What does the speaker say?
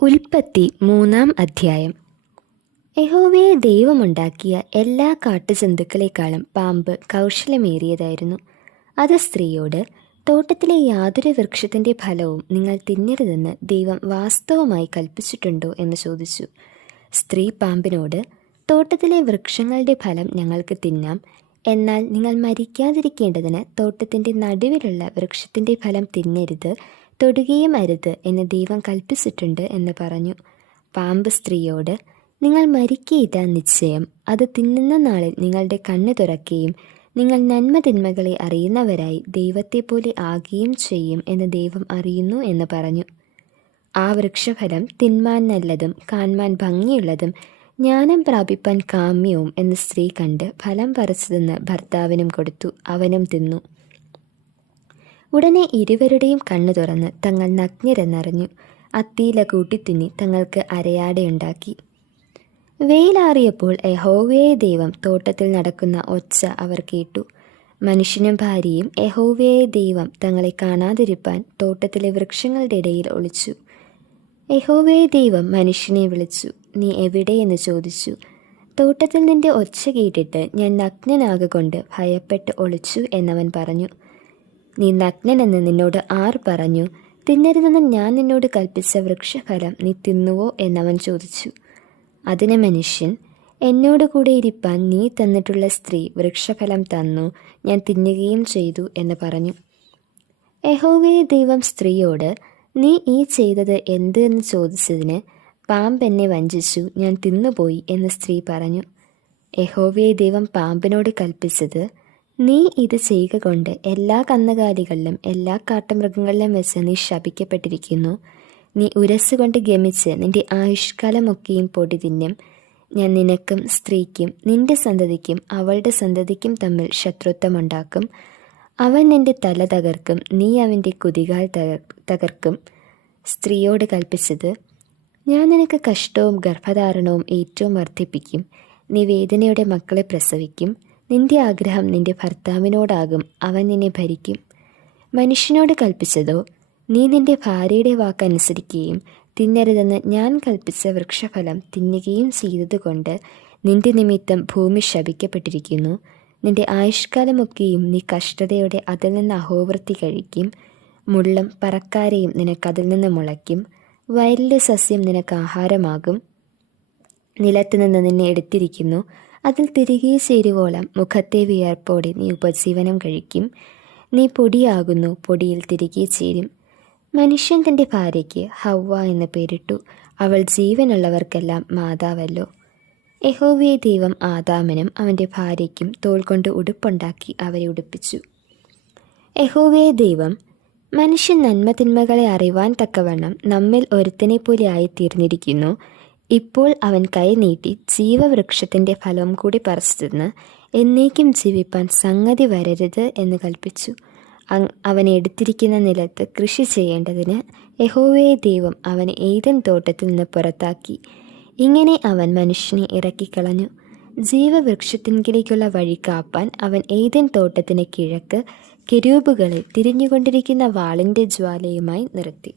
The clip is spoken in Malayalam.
ഉൽപ്പത്തി 3-ാം അധ്യായം. യഹോവയെ ദൈവമുണ്ടാക്കിയ എല്ലാ കാട്ടുജന്തുക്കളെക്കാളും പാമ്പ് കൗശലമേറിയതായിരുന്നു. അത് സ്ത്രീയോട്, തോട്ടത്തിലെ യാതൊരു വൃക്ഷത്തിൻ്റെ ഫലവും നിങ്ങൾ തിന്നരുതെന്ന് ദൈവം വാസ്തവമായി കൽപ്പിച്ചിട്ടുണ്ടോ എന്ന് ചോദിച്ചു. സ്ത്രീ പാമ്പിനോട്, തോട്ടത്തിലെ വൃക്ഷങ്ങളുടെ ഫലം ഞങ്ങൾക്ക് തിന്നാം, എന്നാൽ നിങ്ങൾ മരിക്കാതിരിക്കേണ്ടതിന് തോട്ടത്തിൻ്റെ നടുവിലുള്ള വൃക്ഷത്തിൻ്റെ ഫലം തിന്നരുത്, തൊടുകയും അരുത് എന്ന് ദൈവം കൽപ്പിച്ചിട്ടുണ്ട് എന്ന് പറഞ്ഞു. പാമ്പ് സ്ത്രീയോട്, നിങ്ങൾ മരിക്കയില്ല നിശ്ചയം. അത് തിന്നുന്ന നാളിൽ നിങ്ങളുടെ കണ്ണ് തുറക്കുകയും നിങ്ങൾ നന്മതിന്മകളെ അറിയുന്നവരായി ദൈവത്തെപ്പോലെ ആകുകയും ചെയ്യും എന്ന് ദൈവം അറിയുന്നു എന്ന് പറഞ്ഞു. ആ വൃക്ഷഫലം തിന്മാൻ നല്ലതും കാൺമാൻ ഭംഗിയുള്ളതും ജ്ഞാനം പ്രാപിപ്പാൻ കാമ്യവും എന്ന് സ്ത്രീ കണ്ട് ഫലം പറിച്ചു തിന്ന് ഭർത്താവിനും കൊടുത്തു. അവനും തിന്നു. ഉടനെ ഇരുവരുടെയും കണ്ണു തുറന്ന് തങ്ങൾ നഗ്നരെന്നറിഞ്ഞു. അത്തിയില കൂട്ടിത്തിന്നി തങ്ങൾക്ക് അരയാടയുണ്ടാക്കി. വെയിലാറിയപ്പോൾ യഹോവയെ ദൈവം തോട്ടത്തിൽ നടക്കുന്ന ഒച്ച അവർ കേട്ടു. മനുഷ്യനും ഭാര്യയും യഹോവയെ ദൈവം തങ്ങളെ കാണാതിരിപ്പാൻ തോട്ടത്തിലെ വൃക്ഷങ്ങളുടെ ഇടയിൽ ഒളിച്ചു. യഹോവയെ ദൈവം മനുഷ്യനെ വിളിച്ചു. നീ എവിടെയെന്ന് ചോദിച്ചു. തോട്ടത്തിൽ നിന്റെ ഒച്ച കേട്ടിട്ട് ഞാൻ നഗ്നനാകൊണ്ട് ഭയപ്പെട്ട് ഒളിച്ചു എന്നവൻ പറഞ്ഞു. നീ നഗ്നനെന്ന് നിന്നോട് ആർ പറഞ്ഞു? തിന്നരുതെന്ന് ഞാൻ നിന്നോട് കൽപ്പിച്ച വൃക്ഷഫലം നീ തിന്നുവോ എന്നവൻ ചോദിച്ചു. അതിന് മനുഷ്യൻ, എന്നോട് കൂടെ ഇരിപ്പാൻ നീ തന്നിട്ടുള്ള സ്ത്രീ വൃക്ഷഫലം തന്നു, ഞാൻ തിന്നുകയും ചെയ്തു എന്ന് പറഞ്ഞു. യഹോവയെ ദൈവം സ്ത്രീയോട്, നീ ഈ ചെയ്തത് എന്ത് എന്ന് ചോദിച്ചതിന്, പാമ്പ് എന്നെ വഞ്ചിച്ചു, ഞാൻ തിന്നുപോയി എന്ന് സ്ത്രീ പറഞ്ഞു. യഹോവയെ ദൈവം പാമ്പിനോട് കൽപ്പിച്ചത്, നീ ഇത് ചെയ്യുക കൊണ്ട് എല്ലാ കന്നുകാലികളിലും എല്ലാ കാട്ടുമൃഗങ്ങളിലും വെച്ച് നീ ശപിക്കപ്പെട്ടിരിക്കുന്നു. നീ ഉരസ്സുകൊണ്ട് ഗമിച്ച് നിന്റെ ആയുഷ്കാലമൊക്കെയും പൊടി തിന്നും. ഞാൻ നിനക്കും സ്ത്രീക്കും നിന്റെ സന്തതിക്കും അവളുടെ സന്തതിക്കും തമ്മിൽ ശത്രുത്വമുണ്ടാക്കും. അവൻ നിന്റെ തല തകർക്കും, നീ അവൻ്റെ കുതികാൽ തകർക്കും. സ്ത്രീയോട് കൽപ്പിച്ചത്, ഞാൻ നിനക്ക് കഷ്ടവും ഗർഭധാരണവും ഏറ്റവും വർദ്ധിപ്പിക്കും. നീ വേദനയുടെ മക്കളെ പ്രസവിക്കും. നിന്റെ ആഗ്രഹം നിന്റെ ഭർത്താവിനോടാകും, അവൻ നിന്നെ ഭരിക്കും. മനുഷ്യനോട് കൽപ്പിച്ചതോ, നീ നിന്റെ ഭാര്യയുടെ വാക്കനുസരിക്കുകയും തിന്നരുതെന്ന് ഞാൻ കൽപ്പിച്ച വൃക്ഷഫലം തിന്നുകയും ചെയ്തതുകൊണ്ട് നിന്റെ നിമിത്തം ഭൂമി ശപിക്കപ്പെട്ടിരിക്കുന്നു. നിന്റെ ആയുഷ്കാലമൊക്കെയും നീ കഷ്ടതയോടെ അതിൽ നിന്ന് അഹോവൃത്തി കഴിക്കും. മുള്ളും പറക്കാരയും നിനക്കതിൽ നിന്ന് മുളയ്ക്കും. വയലിലെ സസ്യം നിനക്ക് ആഹാരമാകും. നിലത്ത് നിന്ന് നിന്നെ എടുത്തിരിക്കുന്നു, അതിൽ തിരികെ ചേരുവോളം മുഖത്തെ വിയർപ്പോടെ നീ ഉപജീവനം കഴിക്കും. നീ പൊടിയാകുന്നു, പൊടിയിൽ തിരികെ ചേരും. മനുഷ്യൻ തൻ്റെ ഭാര്യയ്ക്ക് ഹവ്വ എന്ന് പേരിട്ടു. അവൾ ജീവനുള്ളവർക്കെല്ലാം മാതാവല്ലോ. യഹോവയെ ദൈവം ആദാമിനും അവൻ്റെ ഭാര്യയ്ക്കും തോൽ കൊണ്ട് ഉടുപ്പുണ്ടാക്കി അവരെ ഉടുപ്പിച്ചു. യഹോവയെ ദൈവം, മനുഷ്യൻ നന്മതിന്മകളെ അറിവാൻ തക്കവണ്ണം നമ്മിൽ ഒരുത്തനെ പോലെ ആയിത്തീർന്നിരിക്കുന്നു. ഇപ്പോൾ അവൻ കൈ നീട്ടി ജീവവൃക്ഷത്തിൻ്റെ ഫലം കൂടി പറിച്ചു തിന്ന് എന്നേക്കും ജീവിപ്പാൻ സംഗതി വരരുത് എന്ന് കൽപ്പിച്ചു. അവൻ എടുത്തിരിക്കുന്ന നിലത്ത് കൃഷി ചെയ്യേണ്ടതിന് യഹോവയെ ദൈവം അവനെ ഏദൻ തോട്ടത്തിൽ നിന്ന് പുറത്താക്കി. ഇങ്ങനെ അവൻ മനുഷ്യനെ ഇറക്കിക്കളഞ്ഞു. ജീവവൃക്ഷത്തിങ്കിലേക്കുള്ള വഴി കാപ്പാൻ അവൻ ഏദൻ തോട്ടത്തിന് കിഴക്ക് കെരൂബുകളെ തിരിഞ്ഞുകൊണ്ടിരിക്കുന്ന വാളിൻ്റെ ജ്വാലയുമായി നിർത്തി.